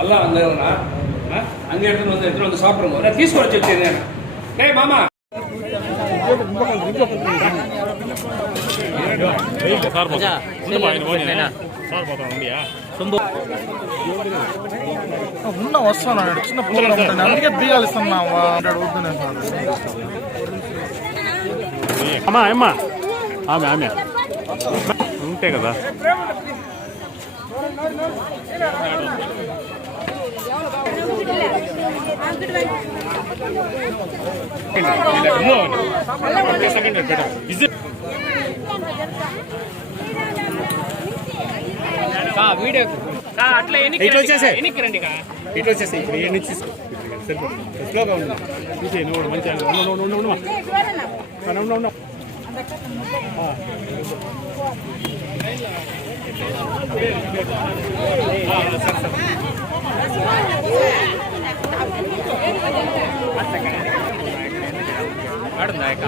ಅಲ್ಲ ಅಂದ್ರೆ ಹಂಗೆ ಹಿಡ್ಕೊಂಡು ಒಂದು ಒಂದು ಸಾಫ್ಟ್ ರೂಮ್ తీసుకొని వచ్చేది నేను ఏ మామా ఉన్నా వస్తున్నాడు చిన్న ప్రోగ్రామ్ ఉంటుంది అందుకే బీగాలు ఇస్తున్నాం అమ్మా అమ్మా ఆమె ఆమె ఉంటే కదా వీడియో అట్లా ఇటు వచ్చేసాయి ఎన్నికి రండి ఇటు వచ్చేసాయి ఇప్పుడు ఏ నుంచి స్లోగా ఉంది చూసే నువ్వు మంచిగా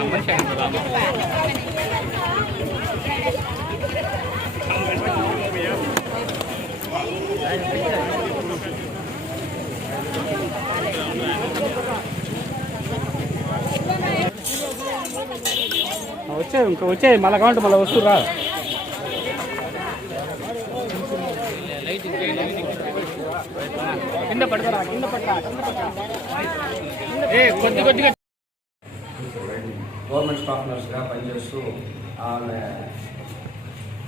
మనిషి వచ్చాయి ఇంకా వచ్చాయి మళ్ళీ కావాలంటే మళ్ళీ వస్తురా కింద పడతారా కింద పడతా కొద్ది కొద్దిగా గవర్నమెంట్ స్టాఫ్ నర్స్గా పనిచేస్తూ ఆమె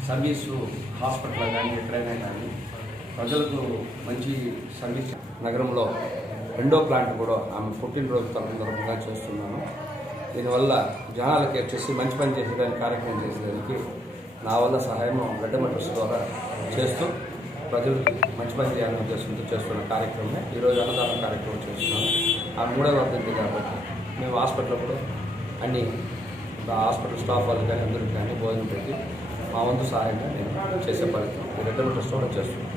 సర్వీసు హాస్పిటల్లో కానీ ఎక్కడైనా కానీ ప్రజలకు మంచి సర్వీస్ నగరంలో రెండో ప్లాంట్ కూడా ఆమె పుట్టినరోజు సందర్భంగా చేస్తున్నాను. దీనివల్ల జనాలకి వచ్చేసి మంచి పని చేసేదానికి కార్యక్రమం చేసేదానికి నా వల్ల సహాయం గడ్డమ ట్రస్ట్ ద్వారా చేస్తూ ప్రజలకు మంచి పని చేయాలని ఉద్దేశంతో చేస్తున్న కార్యక్రమమే ఈరోజు అన్నదానం కార్యక్రమం చేస్తున్నాను. ఆ 3వ వర్ధంతి కాబట్టి మేము హాస్పిటల్లో కూడా అన్ని హాస్పిటల్ స్టాఫ్ వాళ్ళకి కానీ అందరికి కానీ భోజనం పెట్టి మా వంతు సహాయంగా నేను చేసే ప్రయత్నం గడ్డమ ట్రస్ట్ కూడా చేస్తున్నాను.